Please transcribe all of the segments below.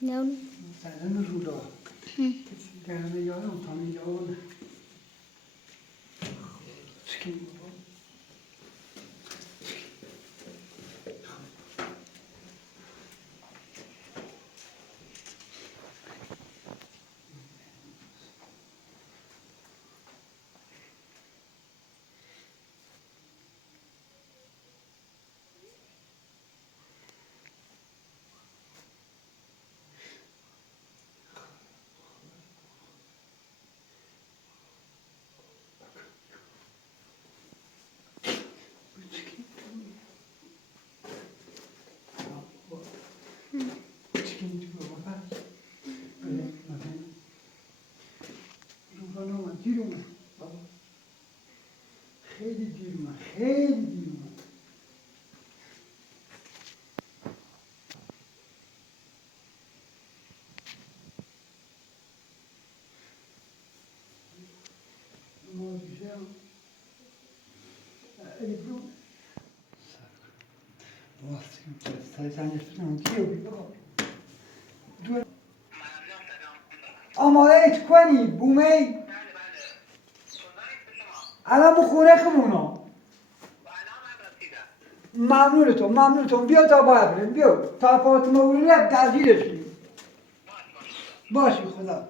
Não. Sai no rudo. Gerne gör de tar mig gör. Skriv. خیلی دیر اومد خیلی دیر اومد آماده کنی بومی الان بو خونه خمونا ممنونتون بیا تا باید بریم بیا تا فاطمه اولی هم درگیرش کنیم باشی خدا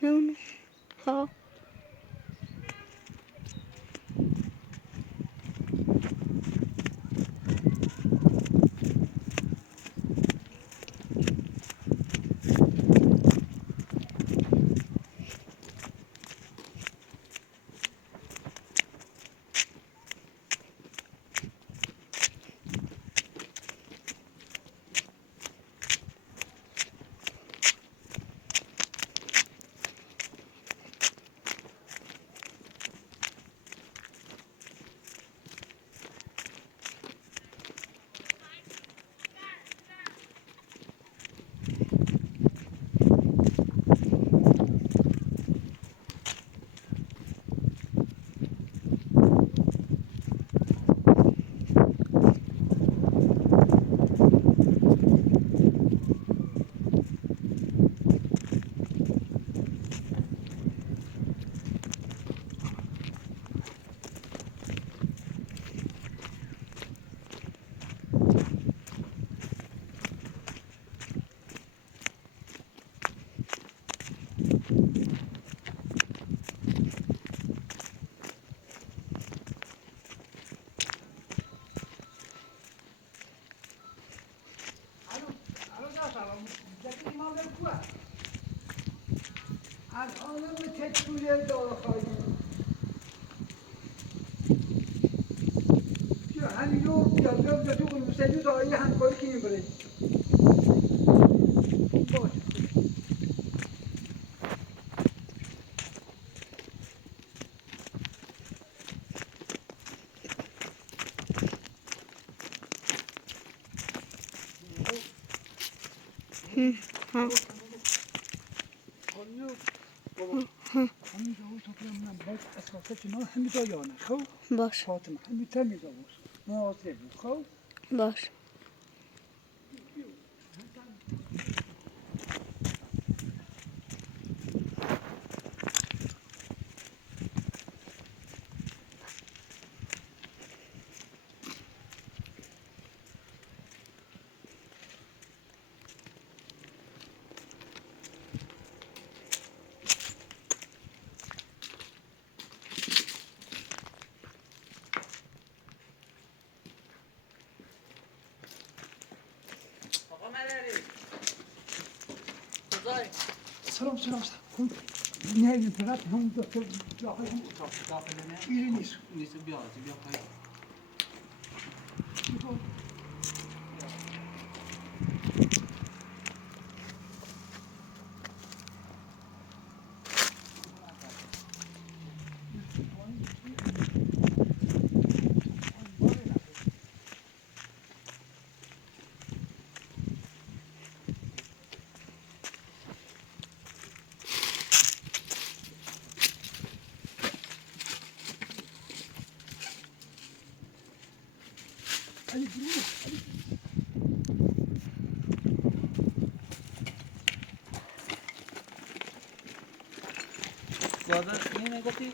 Não. Só. الان به تکویه داره خواهی همین رو بیا تو قلوب سجو تا یه همکاری کنیم بریم باشه ها. همین جا تو کنم من باید اساسه چنان همین جا یانه خب باش. فاطمه همین تمیز آورد مواظب بود خب باش. سلام نه این طرف هم داخل داخل نه؟ اینجا نیست. نیست بیا پای. زیاده اینه گفتی؟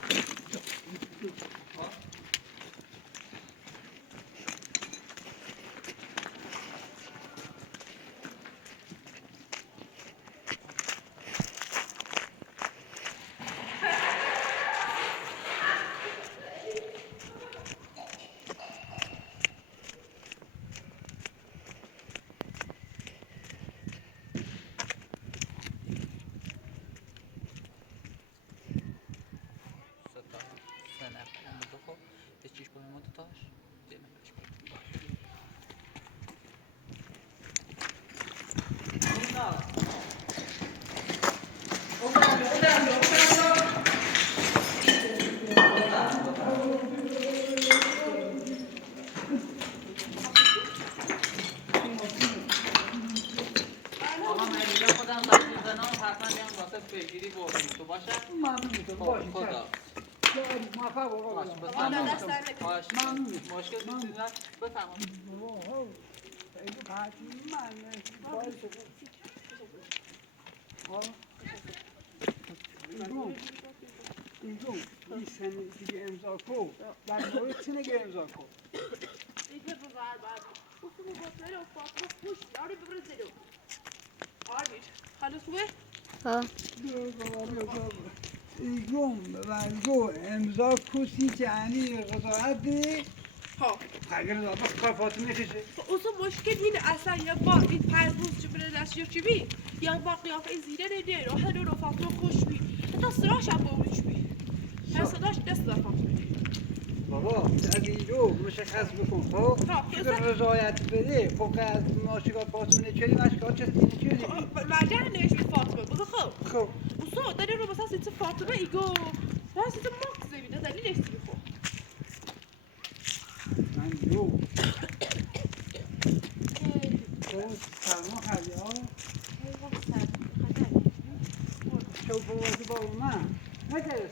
پیگیری بردیم تو باشه؟ ممنونتون باشید. خدا موفق باش باشید. باش ممنون. مشکل نیست بفرمایید خیلی قطعی من باعث اینجا این سنه دیگه امضا کن در مورد چی نگه امضا کن دیگه ببر بعد اصلا بطری افتاد خوش یاری ببرزیدم آرمیش خلاص خوبه؟ اینجا امضا کسی که انی قضاوت ده ها اگر دادم کار فاطمه کشه اصلا مشکل اینه اصلا یه با این 5 روز چه بره دست یا چی بی یا با قیافه زیره نده و هر رو فاطمه خوش بی حتی سراش هم باوریش بی هر صداش دست در فاطمه بابا از اینجا مشخص بکن خب که رضایت بده فوق از ماشیگاه فاطمه نچری مشکار چه نچری مرجع نوش بی فاطمه بگو خب خب اصلا داری رو مثلا سیت فاطمه ایگو مثلا سیت ماکس ببینه دلیلش چی بخور من جو تو سرما خریدی ها شو بوازی با من نترسه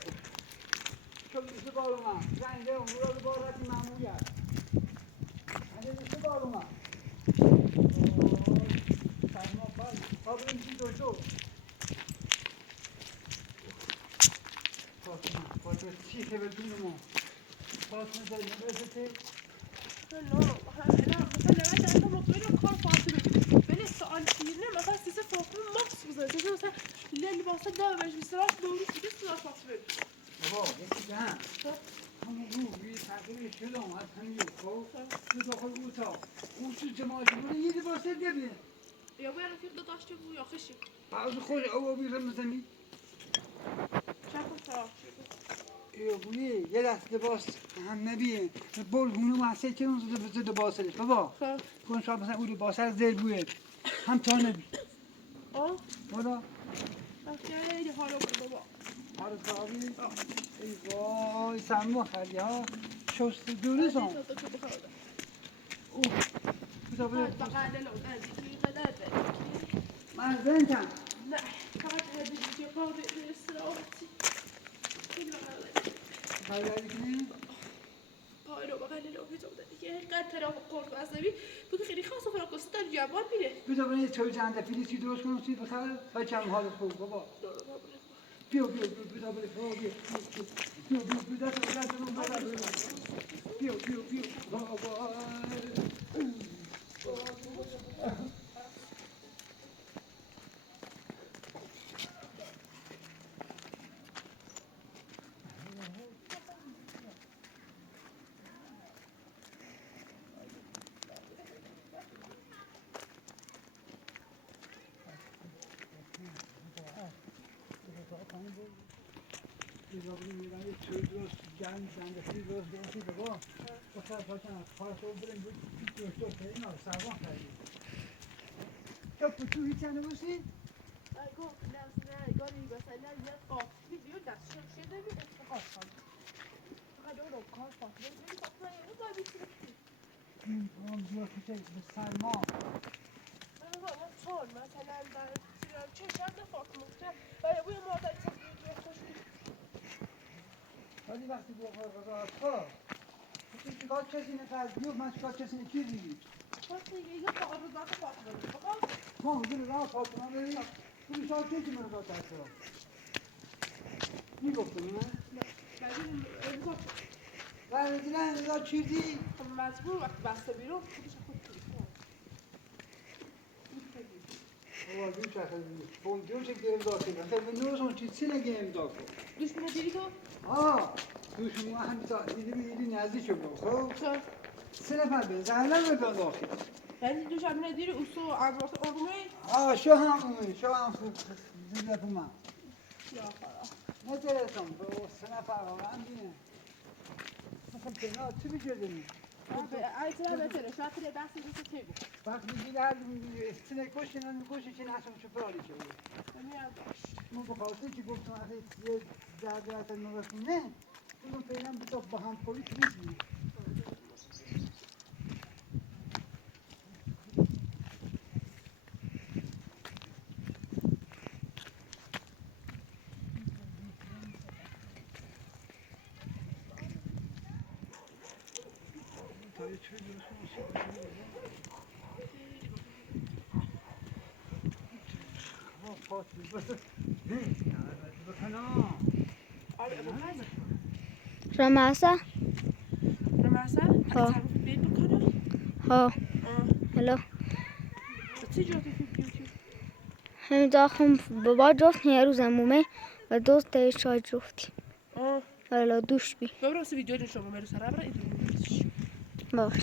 شو بیسه با من زنده امورا رو بارتی معمولیت هنده بیسه با من سرما بایی تا بریم چی دو فاطمه چی که بدون ما فاطمه داری نبرسته لا انا مثلا انا انت مطمئن كار فاطمه بين السؤال كثير مثلا سيسه فاطمه ماكس مثلا اللي باسه ده مش بصراحه دوري في سؤال فاطمه بابا یکی ده همون روی تغییر شده اومد همین خب تو داخل اتاق اون تو جماعتی بوده یه لباسه ببین يا ابويا رفيق ده داشته بو يا خشي بعض خوش او بیره مثلا شاكو صراحه یا بویه یه دست لباس هم نبیه بول هونو محسه چه اون زده لباسش بابا خب کن شاید مثلا اون لباسه رو زیر بویه هم تا نبی اه بابا خیلی حالا بود بابا آره صاحبی ای وای سرما خریدی ها شست دوری سان اوه کتا بله بقى لو هذه غلابة من زنتم لا فقط هذه اللي قاضي للسراواتي خیلی کنی پایلو بغل لو في زودة دیگه قد طرف قرد عصبی بگو خیلی خاصه فرا قصه در جوان میره بذار برای چای چند دفعه چی درست کنم چی بخره تا چم حال خوب بابا بیا بذار برای بیا بیا بابا بودیم میگم یه چوی درست گند زندگی درست گرفتی بابا بخیر پاکن خواهد رو بریم بود دکتر پیدا سوان کردیم تو هیچ چنده باشی؟ گفت نه گاری مثلا یه قاطی بیو دستشم شده می استخاص کنم فقط اون کار فاطمه بیو فاطمه یه باید بیتونی اون دور کشه به سرما من چون مثلا در چشم فاطمه کرد و یه بوی مادری سبیه خوش ولی وقتی با غذا تو چیکار کسی نکرد بیو من چیکار کسی نکردی واسه یه فقط رو داخل فاطمه بخوام ما میگیم راه فاطمه بریم تو چیکار کسی من را دست را میگفتم نه؟ بعدین امضا ولی دیدن امضا چیزی مجبور وقتی بسته بیرون خودش خود کنه بابا جون چخیلی بون جون چه امضا کنه خیلی نوز اون چیزی نگه امضا کن دشمنه دیری تو؟ دوش ما هم ایدی نزدیک شد خب چرا؟ 3 نفر به زنم به داخل یعنی دشمنه دیری اوسو عباس ارومه؟ شو هم زیده من یا خدا نترسم با 3 نفر واقعا بینه مثلا پینا چی بجردیم اعتراض بهتره شاید تری دست دوست چه بود وقتی دیگه هر سنه کشتن میکشه چه نشم چه پرالی شده نمیاد ما بخاطر که گفتم اخی یه درجات نرسونه اونو فعلا بتا با هم خوری که نیستی تا یه چوی درست رمسا رمسا؟ ها. اگه تعریف بیت بکنه؟ ها هلو چه جاتی فکر یوتیوب؟ همین داخل بابا جفت یه روز مومه و دوست تا چای جفتی حالا دوش بی ببرم سی ویدیو نشون میرو سر برای ایدون باش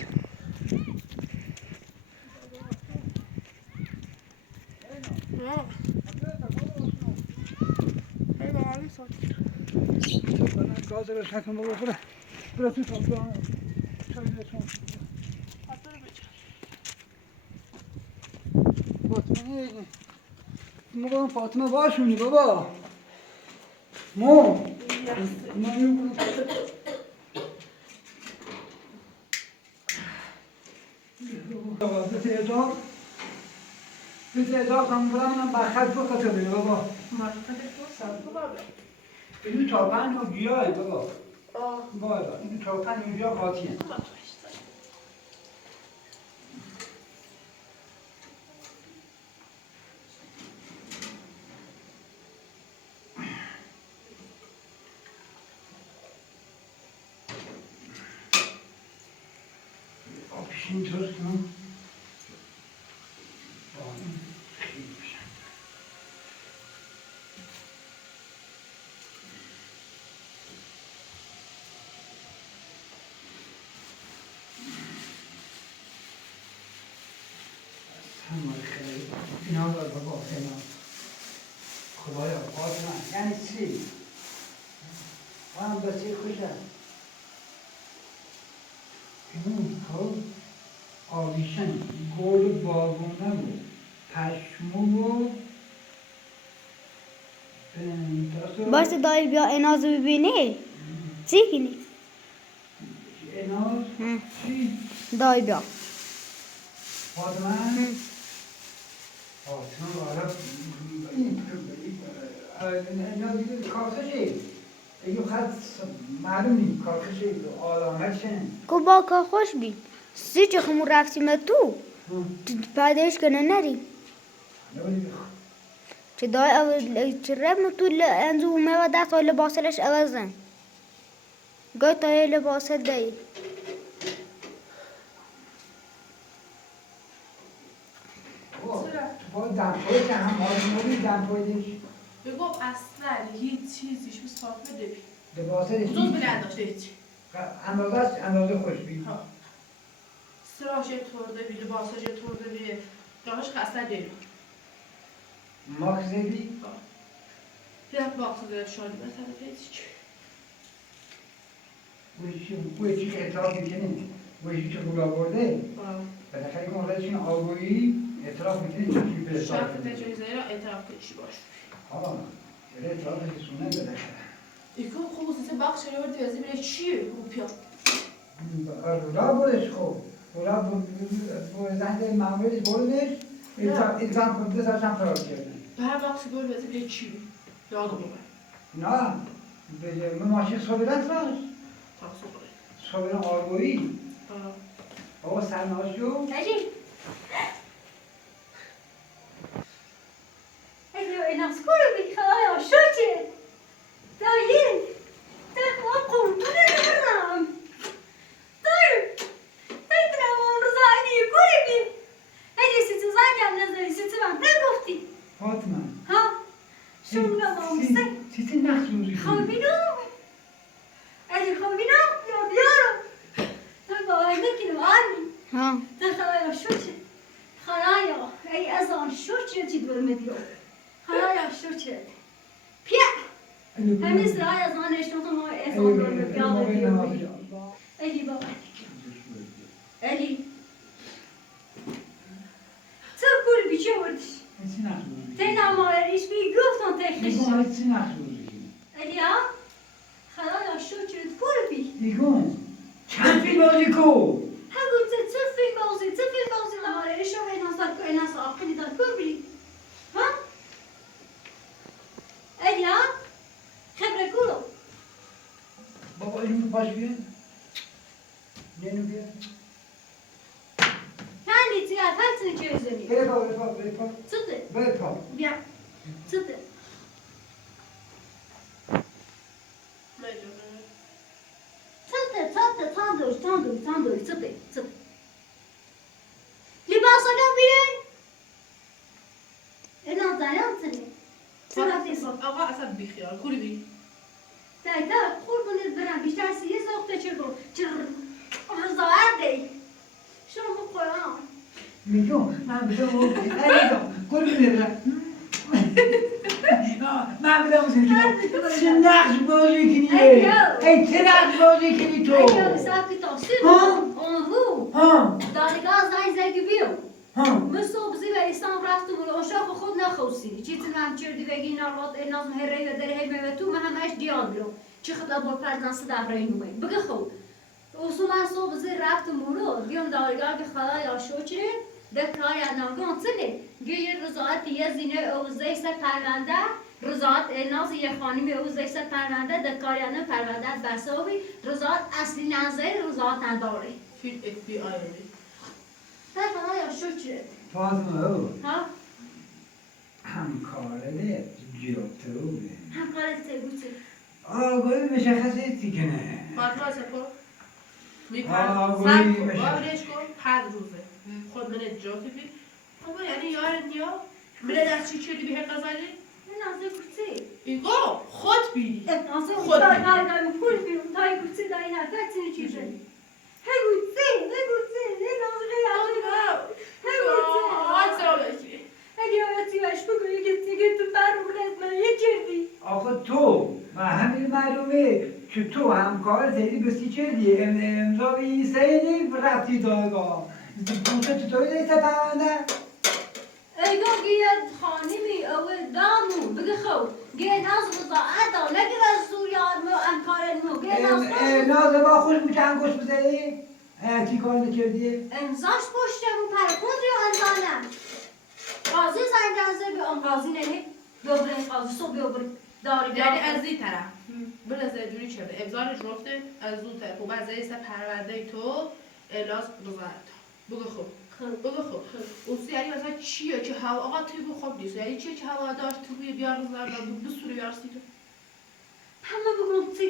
ای با علی ساعت گاز رو شکم بابا برا تو کامپیان چای درشون حتی رو بچه فاطمه ما با فاطمه باشونی بابا مو نمی‌کنم بسه ادعا کنم برم برخط بخطه بگه بابا اینو چاپن و گیاه بابا بابا اینو چاپن و گیاه قاطیه آبشین درست کنم اینا رو بابا اینا خدایا فاطمه یعنی چی؟ هم بچه خوشم اینو خب آویشن گل باگونه و پشمو و باش دایی بیا انازو ببینی چی کنی؟ ایناز چی؟ دایی بیا فاطمه آره اینا دیگه کارخشه ایو خط معلوم نیم کارخشه آلامتشن کو با که خوش بی سی چه خمو رفتیم تو پیدایش کنه نریم چه دای اول چه رب تو انزومه و دست های لباسلش عوضن گای تا یه لباس دایی باید دمپایی که هم آدمولی دمپاییش بگو اصلا هیچ چیزیش بس فاطمه دبی لباسه دوز بله نداشته هیچ اندازه خوش بید سراش تورده بی لباساش تورده بی جاهاش خسته داریم ماکس بید یک باکس داره شالی مثلا هیچ ویچی اعتراف میکنه ویچی که بولا برده بالاخره که موردشون آگویی اعتراف میکنه چی به حساب شرط تجهیزه را اعتراف کنی چی باش آه اعتراف سونه بالاخره یکم خصوصی بخش رو ورد وزی بله چیه روپیا را برش خوب را زنده معمولی بردش الزام کنده زرشم فرار کرده به هر بخش بول وزی بله چیه یاد بگم نه به ماشین صبرت راش تاکسو بله صبر آگویی بابا سرناشو Allez. En een school heb ik gewoon een shirtje. Daarin. Daar gewoon goed. Daar. Kijk nou wat er zijn hier. Koerie. Hé, die zit zo aan de zee. Zit zo aan de koffie. فاطمه Ha. Zo'n nou maar. چیزی نخصوصی Gaan we doen. En die gaan we doen. Ja, ja. Dan gaan we niet in de army. ها ده خلايا شوشة خلايا أي أزان شوشة تدور مديو خلايا شوشة بيا هم إسرائيل أزان إشتغل ما أزان دور مديو ألي بابا ألي تقول بيجوردش تينا ما إيش بيقولون تخش ألي ها خلايا شوشة تقول بي چند فیلم بازی کو هقول تفيل بوزي لما إيش هو الناس عقلي ده كوبري ها أدي ها خبرة كله بابا اینو باش بیان اینو بیان يعني تيار هاتني جوزني بپا صدق بپا بيا صدق صدق تاندوش صدق لباسا كم بين إنا زيان سنة سنة صف آقا اصلا بیخیال کوری بی تايتا قربون البران بيشتر سيس وقت چرو چر رضاعتي شو مقران میگم من بدم کل میرم من بدم چه نقش بازی کنی ای چه نقش بازی کنی تو أيوة ساكت تصير انظر ها داري غاز هاي زي بيو ها مصوب زي الإسلام رفتم والأشراف خدنا خوسي چیزی من چردی بگی نارات نظم هری و دری هی تو من همش دیان برو چی خطا بر پردن صدا رینومه بگه خو اصولا صوب زي رفتم ولو دیام دارگاه که خدا یا شوچره دکای ناگان تنه گیر رضایت یه زینه او زی سه پرونده رضایت ناز یه خانمی او زی سه پرونده دکایانه پرونده بساوی رضایت اصلی نظر رضایت نداره فیلم اف بی آی در خدا یا شوچره فاطمه او ها همکاره جیوتروبه همکارت تگوته آگاهی مشخصی کنه فاطمه سپر آقای مشهد. بارش کن 5 روزه خود من جاتی بی اما یعنی یار نیا من دست چی چردی به قضایی نازه کوچه ایگو خود بی نازه خود کوچه بی. دای پول بیرون دای کوچه دای نفت سینی چیزه هگوچه نازه هگوچه اگه آیاتی بهش بگو یکی دیگه تو برمونت من یه کردی آخه تو و همین معلومه که تو همکار زیدی بسی چردی امضا به این سیدی رفتی دادگاه پونسه چطوری دیسته پرونده؟ ایگو گید خانمی او دامو بگه خو گید ناز رضاعت دا نگه از سوریان مو امکارن مو گید ناز نازه با خوش میشه انگوش بزنی؟ کی کار نکردی؟ امضاش پشتمون پرکود رو انزانم قاضی زنگازه به اون قاضی نهی دوباره قاضی صبح دوباره داری یعنی از این طرف من از جوری چه ابزارش رفته از اون طرف و از این پرونده تو الاس رضایت بگو خوب بگو خوب اون یعنی مثلا چیه که هوا آقا توی بخواب نیست یعنی چیه که هوا داشت توی بیار رضایت بسوری یارسی تو همه بگم تی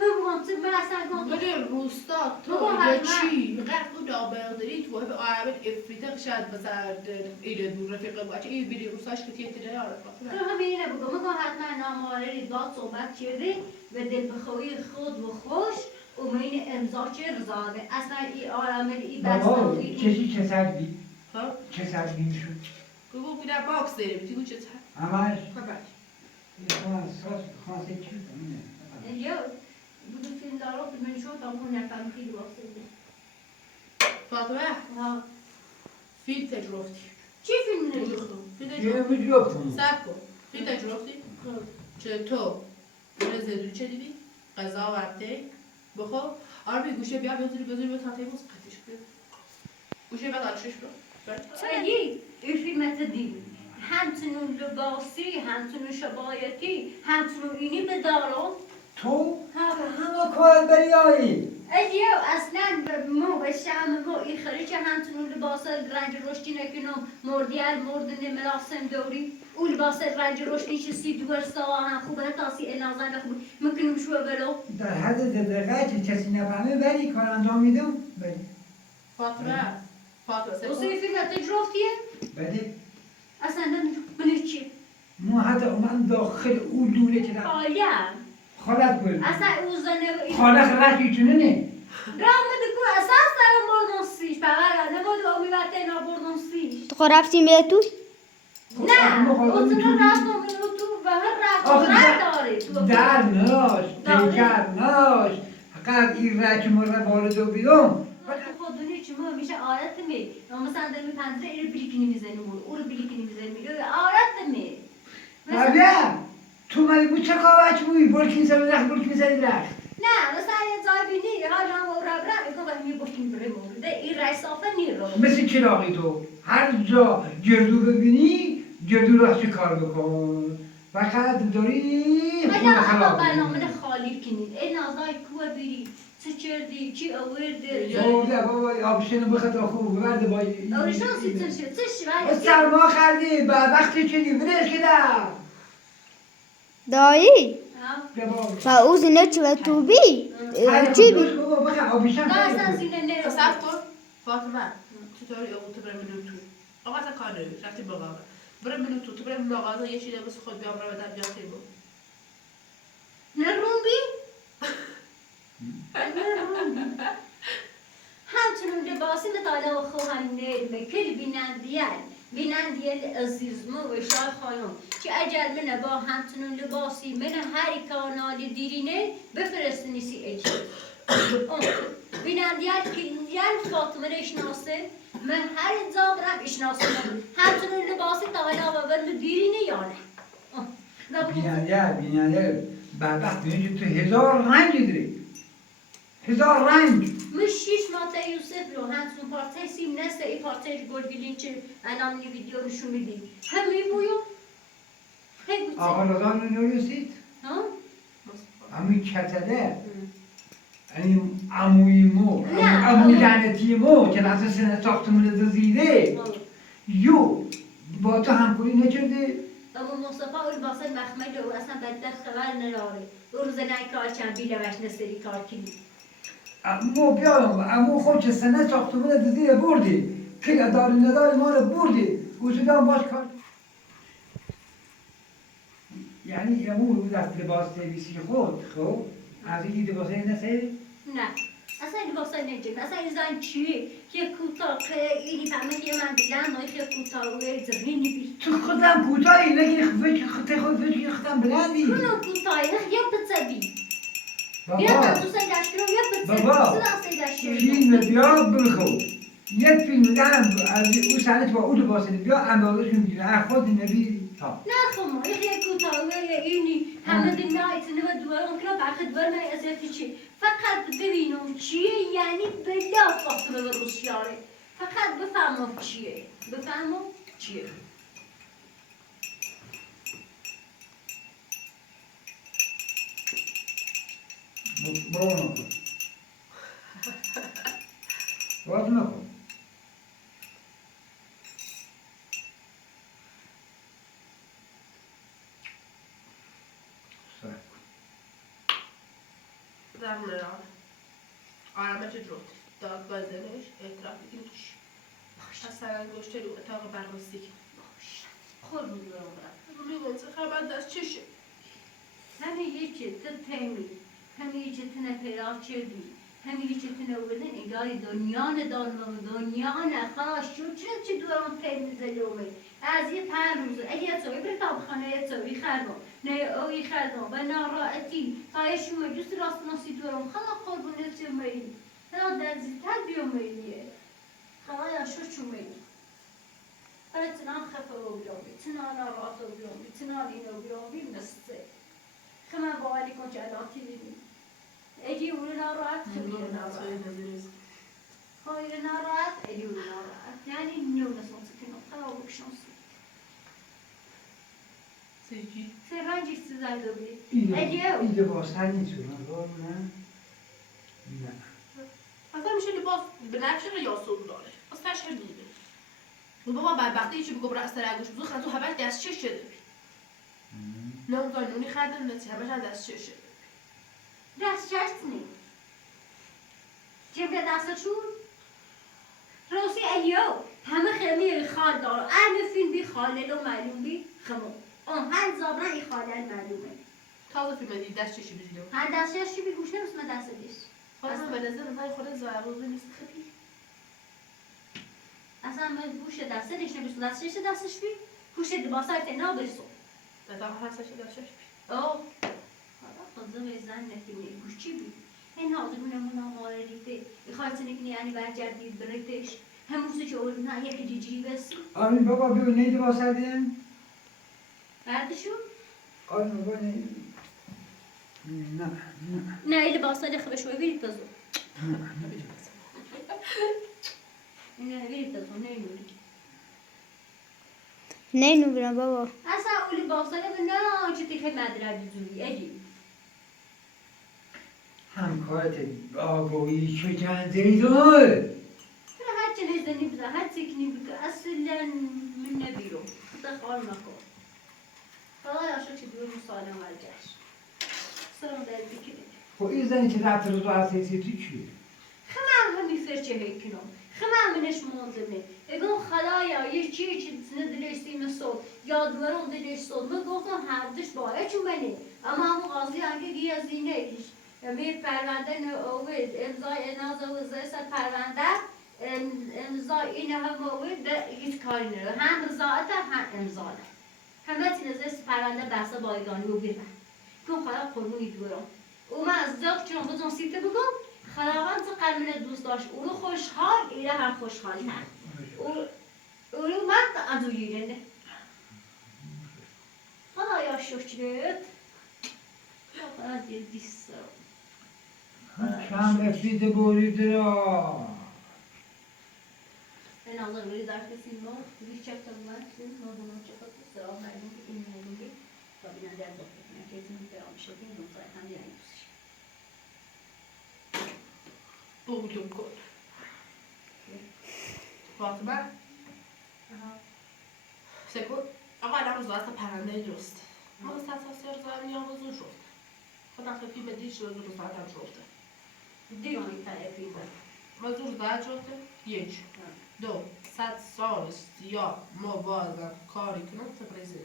همه بگم تی من اصلا گم بله روستا تو بابا، یا حتما. چی قرق تو دابرداری تو به آرامت افریته شاید مثلا ایده دور رفیقه باشه این بیلی روستاش که تیه تیه یاره تو همه اینه بگم مگم حتما ناماره داد صحبت کرده و دل بخوی خود و خوش و مین امضا چه رضاده اصلا ای آرامل ای بابا بستوی کسی چه سردی؟ ها چه سردی شد؟ گفت بیده باکس داره بیتی چه تا همش خبرش خانسه چی کنه؟ یا بودو فیلم دارو فیلم شو فاطمه ها فیل تجربتی چی فیلم بگو نجو؟ خب فیل یه تجربتی بجوفتم سب کن فیل تجربتی چه تو زدو چه دیدی؟ غذا ورده بخو آره بی گوشه بیا بذاری به تاته موز قطعش بیا گوشه بعد آتشش برو اگه این فیلمت دید همچنون لباسی همچنون شبایتی همچنون اینی به دارو تو ها همه کار بریایی اگه اصلا مو به شام مو این خریچه همچنون لباس رنج رشدی نکنم مردیال مردن مراسم دوری او لباس رنج رشدی چه سی دور سوا هم خوبه تاسی انازن خوب ممکنم شو بلو در حد دقیقه که کسی نفهمه ولی کار انجام میدم ولی فاطمه سب و کن سی فیلم تجربتیه ولی اصلا من چی ما حتی من داخل او لوله که در حالیم خالت گل اصلا او زنه خالت خالت چونه نه رامد کو اساس سر بردن سیش بغل نمود او میوته اینا بردن سیش تو رفتیم به تو نه خب، او خب، تو رفتم من تو و هر آخه رفت داره تو در ناش داره. پیکر ناش قبل این رچ مره بارد بیدم خودونی چما میشه عادت می مثلا در می پنجره اینو بلیکنی میزنی او رو بلیکنی میزنی میگه عادت می بابا تو من بود چه کاواچ بوی برکین سر درخت برکین سر درخت نه مثلا یه جای بینی ها جام او ربر میگه به می بلیکنی بره مورد این رئیس آفه نیرو مثل چراغی تو هر جا گردو ببینی گردو را چه کار بکن فقط داری خون اما خراب برنامه خالی کنید این نازای کوه بیری چه چردی چی آورده بابا آبشنو بخط خوب ببرده با اورشان سی چه وای سرما خردی وقتی چنی برش که در دایی و او زینه چی و تو بی چی بی بابا بخیر آبشن نه اصلا سینه نرو سب کن فاطمه چطوری او تو برم منو تو آقا اصلا کار نمی رفتی با بابا برم منو تو برم مغازه یه چیزی بس خود بیام رو بدم بیا تیمو نرون بی همچنون لباسی مطالعه و خواهن نرمه کل بینندیل عزیزمو و شای خانم که اجل منه با همچنون لباسی منه هر کانال دیرینه بفرستنی سی اجل بینندیل که فاطمه رو اشناسه من هر جا برم اشناسه همچنون لباسی تالا و برم دیرینه یا نه بیننده بدبخت بینید تو هزار رنگ داری هزار رنگ من 6 ماه یوسف رو همچون پارچه سیم نسته ای پارچه گلگلین که الان این ویدیو نشون میدیم همه بویو هی آقا گوچه رضا نوریسید ها؟ همین کتله یعنی عموی مو نه. عموی لعنتی مو که از سن ساختمون دزیده یو با تو همکاری نکرده اما مصطفی اول باسه مخمل او اصلا بدبخت خبر نداره او روز نای کار چند بیله وش نستری کار کنی مو بیایم امو خود که سنه ساختمون دزیده بردی که داری نداری ما رو بردی وجودم باش کار یعنی امو دست لباس سرویسی خود خب از این لباسه نسه نه اصلا این باسه نجم اصلا این زن چیه که کوتا که اینی فهمه که من دیدم مایی که کوتا و زمین نبی تو خودم کوتاهی نگی خودم خودم بلندی کنو کوتاه یا بتسبی بابا یا تو سیدش کنو یا بتسبی بابا. صدا سیدش فیلم بیا بخو یک فیلم دارم از او سنت با او لباس بیا اندازش میگیره از خود نبی تا نه خمو یه کوتاه اینی همه دنیا ایتونه دوباره ممکنه برخد برمه از چی فقط ببینم چیه یعنی بلا فاطمه به روسیاره فقط بفهمم چیه بفهمم چیه باز نکن باز نکن در مران آرامه جروت داد بازنش اعتراف اینش اصلا گوشت رو اتاق بررسی خود میدونم میگن چه خبر دست چشه همه یه چه تمی همه یه چه تنه پیدا چردی همه یه چه تنه بودن انگاری دنیا ندارم دنیا نخواست شد چه دوران تمی زلومه از یه 5 روز اگه یه توی بری تابخانه یه توی خردم نه اوی خردم و ناراحتی تایش شما جست راست ناسی دورم خدا قربونت میری نه در زیتر بیومیه خلاص شو شومي أنا تنام خفة وبيومي تنام راحة وبيومي تنام إنه وبيومي نصي خما بالي كنت علاقتي بيني أجي ولا راحت خبير راحت هاي راحت أجي ولا راحت يعني نيو نصوص كنا خلاص بكشنص سيجي سرنجي استزايد بي این لباس هر نیست نه؟ نه اصلا میشه لباس به نقش ریاسون داره اصلاش همینه و بابا بدبختی یه چی بگو برای سر اگوش بزو خندو همش دست چه شده نه اون قانونی خردم نتی همش هم دست چه شده دست چست نی جبه دستشون روسی ایو همه خیلی خال داره ام فیلم بی خاله و معلوم بی خمو اون هر زابنا ای خاله معلومه تازه فیلم دی دست چشی بزیدم هر دستش چی بی گوشه نسمه دست دیش خواستم به نظر من خود زعبوزه نیست خیلی اصلا من گوشه دسته دیش نبیشت دستش دستش بی گوشه لباسای تنا برسو نظر هستش دستش او حالا خود زمه زن نتیمه گوش چی بی این حاضرونه منا ماره ریته خواهد کنی یعنی برگردید بریتش هموسه که اول نه یکی دیجی بس آرمین بابا بگو نه لباس هردیم؟ بردشون آرمین بابا نه نه نه نه این لباسا دخل شوی برید بزن نه برید بزن نه نوری نه نوبرم بابا اصلا اون لباسا نه چه تیکه مدره بیزوری اگی همکارت آگویی چه جنزی دار ترى هاتش نزدني بزا هاتسكني بك اصلا من نبيرو دخل مكو خلاص يا شو تبيو مصالحة مع الجيش سلام داير بكده خب این زنی که رفت رو اساسی تو چیه؟ خمام هم يفرش هيك نوم خمام منش منظمه اگه خلایا یه چی ندلش سیم صوت یادمرون دلش صوت من گفتم هردش باید چون منه اما همون قاضی هنگه گیه زینه ایش یعنی پرونده نوید امضای اناز و وزای سر پرونده امضای این هم موید هیچ کاری نره هم رضایت هم امضا همه تینزه پرونده بحث بایگانی رو بیرن کن خدا قربونی دورم او من از ذاق چون بزن سیته بگم خداوند قلبی دوست داشت او رو خوشحال ایره هم خوشحال کرد او رو من از او گیرنده خدایا شکرت خدا دیر دیست کم افیده برید را به نظر روی در کسی ما روی چکتم من که نادونم چکت سراب مردم که این مردم که تا بینن در ذاق بکنن که ایزمون برام شکل نمزای هم دیرن دوستش بودم کن فاطمه سکر آقا الان روزات پرنده درست ما سر زن یا وضو شفت خودم خفی به دیش روزات هم شفته دیگانی تایفیزه وضو روزات شفته یک دو 100 سال سیاه موازم کاری کنم تبریزه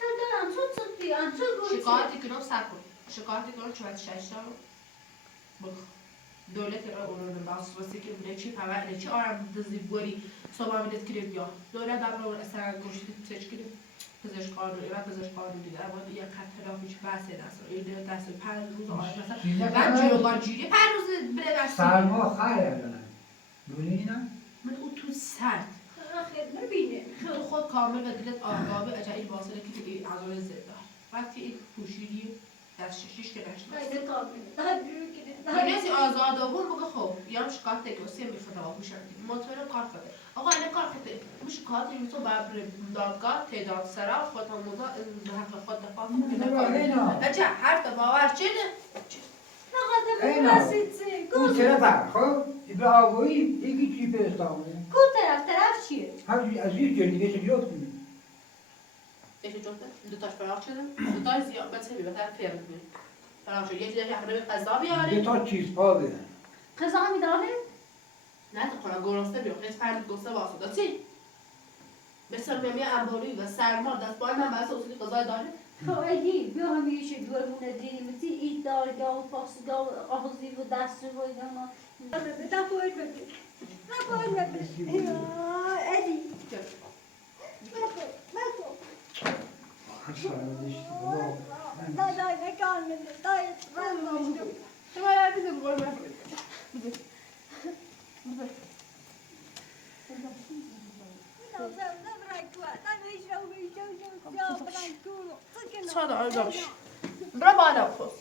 دارم تو دیان تو گوشی شکایتی کنم سکر شکایتی کنم 46 تا بخ دولت را اونو باز واسه که بچی پاور چی آرام دزی بوری صبح میاد کرد یا دولت در رو اصلا گوشتی تچ کرد پزشک قانون ایران پزشک قانون دیده اما یه خط خلافی چه بحثی نست این دست 5 روز آره مثلا بعد جلوگاجی 5 روز بره بس سرما خره الان بونی اینا؟ من او تو سرد خیلی نبینه تو خود کامل و دلت آگاه به اجایی واصله که تو این عضله زد دار وقتی این پوشیدی دست شیش که نشد دایده کامل دایده کسی آزاد آبون بگه خب یا شکایت تکوسی هم میخواد آب میشن موتور کار کرده آقا اینه کار کرده میشه کار دیگه تو بر دادگاه تعداد سرا خود هم موضوع حق خود دفاع کنه بچه هر دفاع چه اینا اون طرف هم خب به آگویی یکی چی فرستامونه کو طرف چیه؟ همچنین از یک جرنی بشه بیافتیم یکی جفته دو تاش فراغ شده دو تاش زیاد بچه بیبتر فرق میره فراغ شده یکی دیگه حقیقه قضا بیاره یه تا چیز پا بدن قضا هم میداره؟ نه تو خونه گرسنه بیو خیلی فرد گسته واسه چی؟ مثل میمی انباری و سرما دست باید من بحث اصولی قضای داره خب ایدی بیا همیشه دورمونه دیمتی این دارگاه و پاسگاه و آغازی و دستور و اینا ما دفاعی بده دفاعی بده ایدی دای نکان بده دای تو باید بیزم گل بفرد برو آنجا بشی برو بالا پس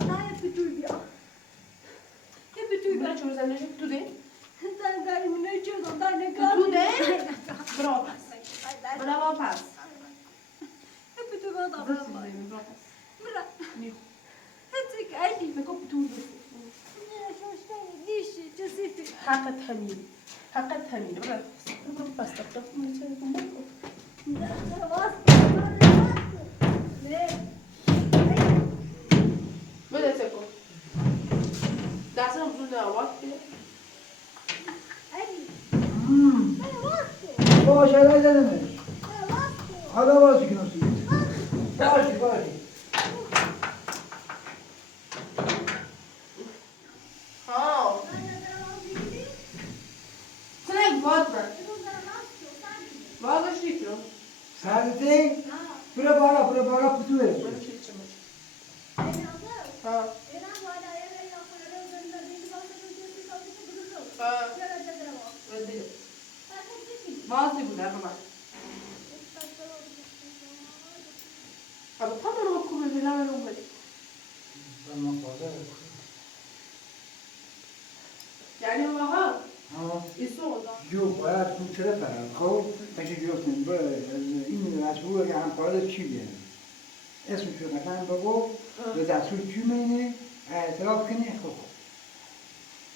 نه بتوی بیا یه بتوی بیا برو چون زمینش تو ده زن در اینه چه زن نگاه تو ده برو پس برو پس یه بتوی بیا برو برو زمین برو پس برو نیو هتك عادي بگو بتون ليش جسيتي حقت همین حقت همین برو پس تقدر من چه کنم بده تکو دستم زود آواز بیه باشه الان زدمش حالا بازی کنم باشی ها کنه باز بر بازش نیست رو سرته برو بالا پتوه من چی چمش ها ها بده بازی بود در من اما تا رو کوبه بلا رو بده یعنی واها ایسو جو باید تو طرف خب تکی بیفتیم این مجبور که همکارت چی بیانه اسمش رو مثلا بگو به دستور چی مینه اعتراف کنی خب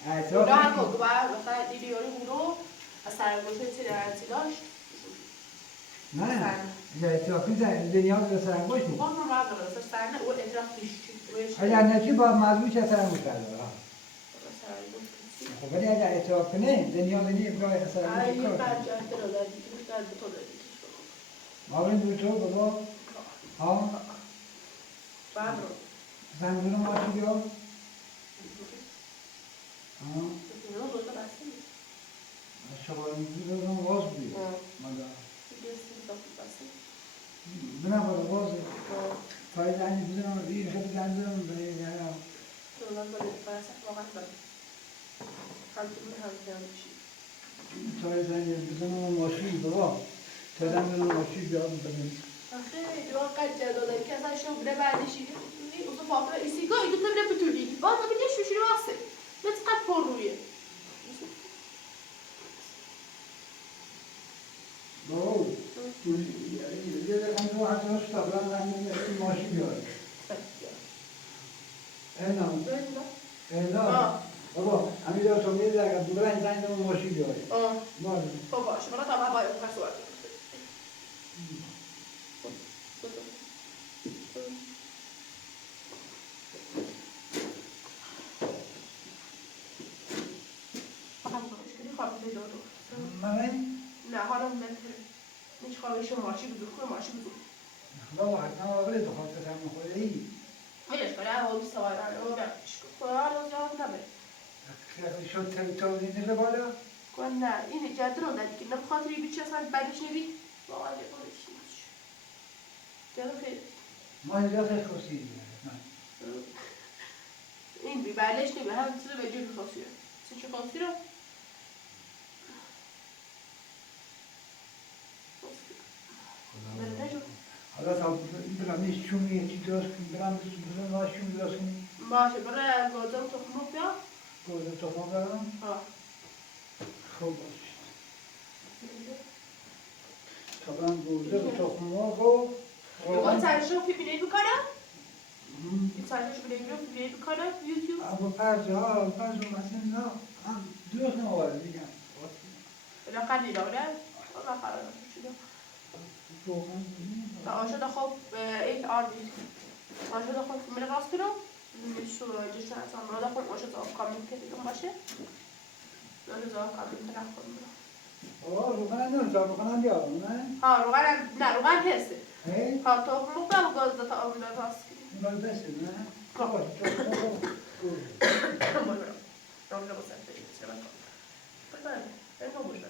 اعتراف راه کنی کو بعد مثلا دیدیاری بودو از سرگوشه چه درتی داشت نه اعتراف کنی دنیا به سرنگوش بود ما ما برای سرنه اول اعتراف پیش اگر نچی با مجبور چه سرنگوش کرده خب ولی اگر اعتراف کنه دنیا برای سرنگوش یه کار بچه رو دادی که در تو دادی ما بریم دو تو بابا ها بعد رو زنگونه ما چی بیا ها رو دوتا بسته شغال میگی رو واز بیا مادا بنا بالا واز پای زنی بزنم این خیلی زن بزنم به یارم پای زنی بزنم ماشین بابا تا زن بزنم ماشین بیام بزنم آخه دو قد دادن که اصلا شو بره بعدشی اصلا فاطمه ایسیگا ایدو تبره بتونی با ما بدیش بشی رو واسه بتقد پر رویه بابا یه دقیقه رو حتی هاش تبرم زنی ماشین بیاره اینام اینام بابا همین دار تو میده اگر ببرن زنی دارم ماشین بیاره خب باشه برای تا باید اون صحبت من نه حالا من خوابش ماشی بزرگ ماشی بزرگ بابا حتما آقای بخواد که هم خورده ای ویش کنه اول سوارانه و برش کن حالا جواب نبره خیلی شد تو دیدی بالا کن نه این جد رو دادی که نبخاطری بیچه اصلا بعدش نبی با آجه بارش نماش جد خیلی ما اینجا خیلی خوشی این بی بعدش نبی هم چیزو به جوی خاصی رو چه خاصی رو حالا تا برم نیست چون یه چی درست کنیم برم ماشین درست کنیم باشه برای گازم تخمو بیا گوزه تخم برم خوب باشه تا برم گوزه و تخم مرغ و روغن سرشو پیپینی بکنم این سرشو پیپینی بکنم یوتیوب اما پرزه مثلا نه هم درست نموارد میگم اینا قدی داره آقا خراب شده تا آشد خوب ایت آردی آشد خوب من راست کنم میشو جشن اصلا مراد خوب آشد آب کامل کردیم باشه آشد آب کامل کردیم آه روغن هم نمیشه روغن بیارم نه؟ ها روغن نه روغن هسته هی؟ ها تو مقدار و گاز داتا آب در راست این باید بسته نه؟ باشه تخم مرغ برو رام نباشد چه من کنم بله نبود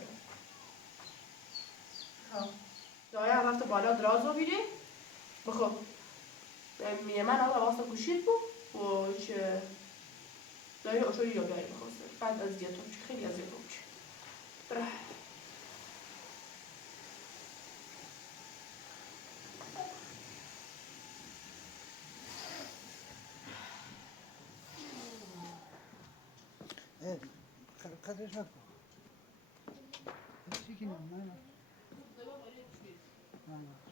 ها دایه اول تو بالا دراز رو بیری بخو میه من اول واسه گوشید بود و چه دایه اشوری یا دایه بخواسته بعد از دیتون چه خیلی از دیتون چه بره قدرش نکن چی کنیم نه